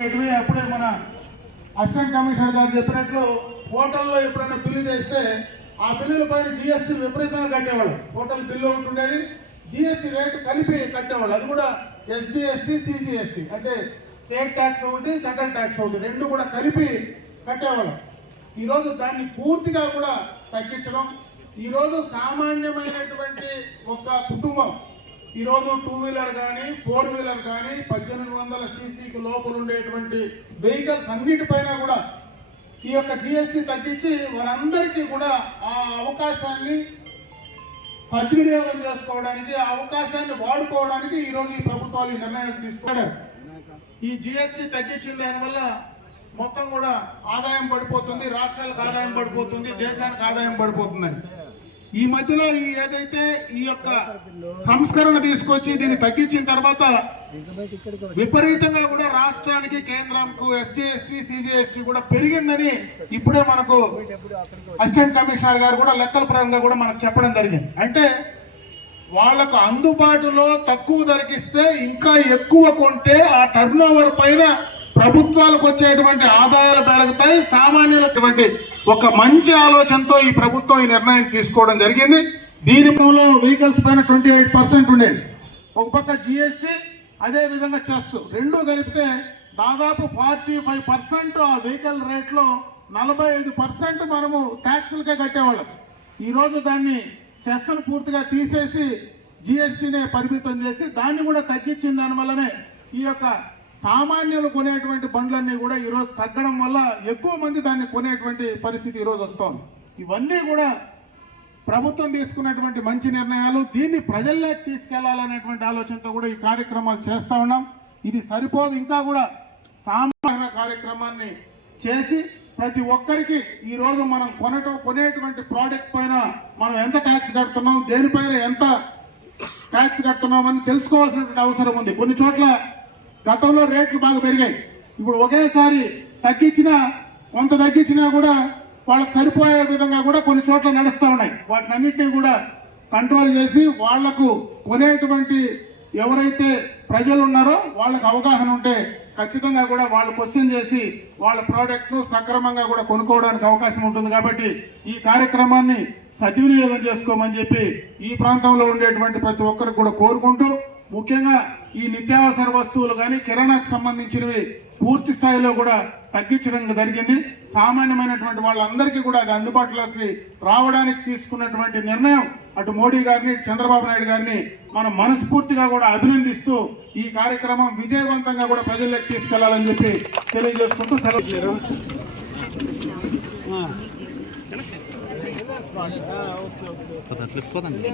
అప్పుడే మన assistant commissioner గారు చెప్పినట్లు హోటల్లో ఎప్పుడైనా బిల్లు చేస్తే ఆ బిల్లుల పైన జిఎస్టీ విపరీతంగా కట్టేవాళ్ళు. హోటల్ బిల్లు ఒకటి ఉండేది జిఎస్టీ రేటు కలిపి కట్టేవాళ్ళు. అది కూడా ఎస్జిఎస్టీ సిజిఎస్టీ. అంటే స్టేట్ ట్యాక్స్ ఒకటి సెంట్రల్ ట్యాక్స్ ఒకటి. రెండు కూడా కలిపి కట్టేవాళ్ళం. ఈరోజు దాన్ని పూర్తిగా కూడా తగ్గించడం ఈరోజు సామాన్యమైనటువంటి ఒక కుటుంబం ఈరోజు టూ వీలర్ కానీ ఫోర్ వీలర్ కానీ పద్దెనిమిది వందల సీసీకి లోపల ఉండేటువంటి వెహికల్స్ అన్నిటిపైన కూడా ఈ యొక్క జిఎస్టీ తగ్గించి వారందరికీ కూడా ఆ అవకాశాన్ని సద్వినియోగం చేసుకోవడానికి ఆ అవకాశాన్ని వాడుకోవడానికి ఈరోజు ఈ ప్రభుత్వాలు ఈ నిర్ణయాలు తీసుకున్నారు. ఈ జిఎస్టీ తగ్గించిన దానివల్ల మొత్తం కూడా ఆదాయం పడిపోతుంది రాష్ట్రాలకు ఆదాయం పడిపోతుంది దేశానికి ఆదాయం పడిపోతుందని. ఈ మధ్యలో ఈ ఏదైతే ఈ యొక్క సంస్కరణ తీసుకొచ్చి దీన్ని తగ్గించిన తర్వాత విపరీతంగా కూడా రాష్ట్రానికి కేంద్రంకు ఎస్టీ ఎస్టీ సిజిఎస్టీ కూడా పెరిగిందని ఇప్పుడే మనకు అసిస్టెంట్ కమిషనర్ గారు కూడా లెక్కల పరంగా కూడా మనకు చెప్పడం జరిగింది. అంటే వాళ్ళకు అందుబాటులో తక్కువ ధరకిస్తే ఇంకా ఎక్కువ కొంటే ఆ టర్న్ ఓవర్ పైన ప్రభుత్వాలకు వచ్చేటువంటి ఆదాయాలు పెరుగుతాయి సామాన్యులటువంటి ఒక మంచి ఆలోచనతో ఈ ప్రభుత్వం ఈ నిర్ణయం తీసుకోవడం జరిగింది. దీని మూలంలో వెహికల్స్ పైన ట్వంటీ ఎయిట్ పర్సెంట్ ఉండేది. ఒక పక్క జిఎస్టీ అదే విధంగా చెస్. రెండు కలిపితే దాదాపు ఫార్టీ ఫైవ్ పర్సెంట్ ఆ వెహికల్ రేట్లో నలభై ఐదు పర్సెంట్ మనము ట్యాక్సులకే కట్టేవాళ్ళం. ఈరోజు దాన్ని చెస్ను పూర్తిగా తీసేసి జిఎస్టీనే పరిమితం చేసి దాన్ని కూడా తగ్గించిన దానివల్లనే ఈ యొక్క సామాన్యులు కొనేటువంటి బండ్లన్నీ కూడా ఈరోజు తగ్గడం వల్ల ఎక్కువ మంది దాన్ని కొనేటువంటి పరిస్థితి ఈరోజు వస్తోంది. ఇవన్నీ కూడా ప్రభుత్వం తీసుకున్నటువంటి మంచి నిర్ణయాలు దీన్ని ప్రజల్లోకి తీసుకెళ్ళాలనేటువంటి ఆలోచనతో కూడా ఈ కార్యక్రమాలు చేస్తా ఉన్నాం. ఇది సరిపోదు. ఇంకా కూడా సామాన్య కార్యక్రమాన్ని చేసి ప్రతి ఒక్కరికి ఈరోజు మనం కొనటం కొనేటువంటి ప్రోడక్ట్ పైన మనం ఎంత ట్యాక్స్ కడుతున్నాం దేనిపైన ఎంత ట్యాక్స్ కడుతున్నాం అని తెలుసుకోవాల్సినటువంటి అవసరం ఉంది. కొన్ని చోట్ల గతంలో రేట్లు బాగా పెరిగాయి. ఇప్పుడు ఒకేసారి తగ్గించినా కొంత తగ్గించినా కూడా వాళ్ళకి సరిపోయే విధంగా కూడా కొన్ని చోట్ల నడుస్తూ ఉన్నాయి. వాటిని అన్నింటినీ కూడా కంట్రోల్ చేసి వాళ్ళకు కొనేటువంటి ఎవరైతే ప్రజలు ఉన్నారో వాళ్ళకి అవగాహన ఉంటే ఖచ్చితంగా కూడా వాళ్ళు క్వశ్చన్ చేసి వాళ్ళ ప్రోడక్ట్ సక్రమంగా కూడా కొనుక్కోవడానికి అవకాశం ఉంటుంది కాబట్టి ఈ కార్యక్రమాన్ని సద్వినియోగం చేసుకోమని చెప్పి ఈ ప్రాంతంలో ఉండేటువంటి ప్రతి ఒక్కరికి కూడా కోరుకుంటూ ముఖ్యంగా ఈ నిత్యావసర వస్తువులు కానీ కిరాణాకు సంబంధించినవి పూర్తి స్థాయిలో కూడా తగ్గించడం జరిగింది. సామాన్యమైనటువంటి వాళ్ళందరికీ కూడా అది అందుబాటులోకి రావడానికి తీసుకున్నటువంటి నిర్ణయం అటు మోడీ గారిని ఇటు చంద్రబాబు నాయుడు గారిని మనం మనస్ఫూర్తిగా కూడా అభినందిస్తూ ఈ కార్యక్రమం విజయవంతంగా కూడా ప్రజల్లోకి తీసుకెళ్ళాలని చెప్పి తెలియజేసుకుంటూ సెలవు పోదండి.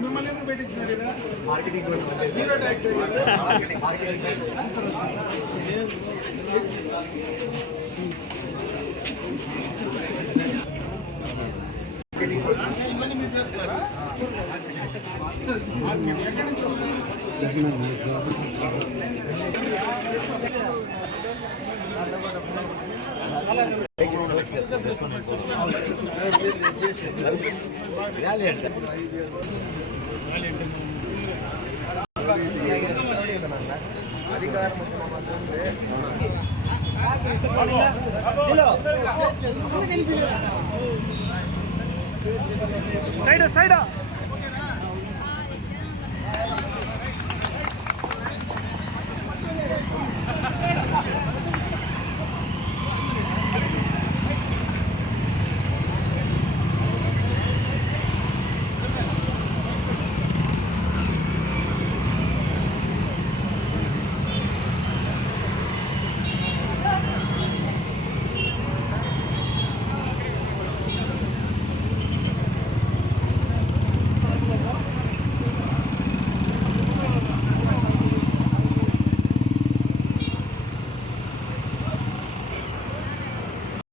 మిమ్మల్ని ఎందుకు పెట్టించినారు ఇక్కడ? జీరో ట్యాక్స్ అయ్యింది. అధికారం నుంచి వస్తున్నారు? Side side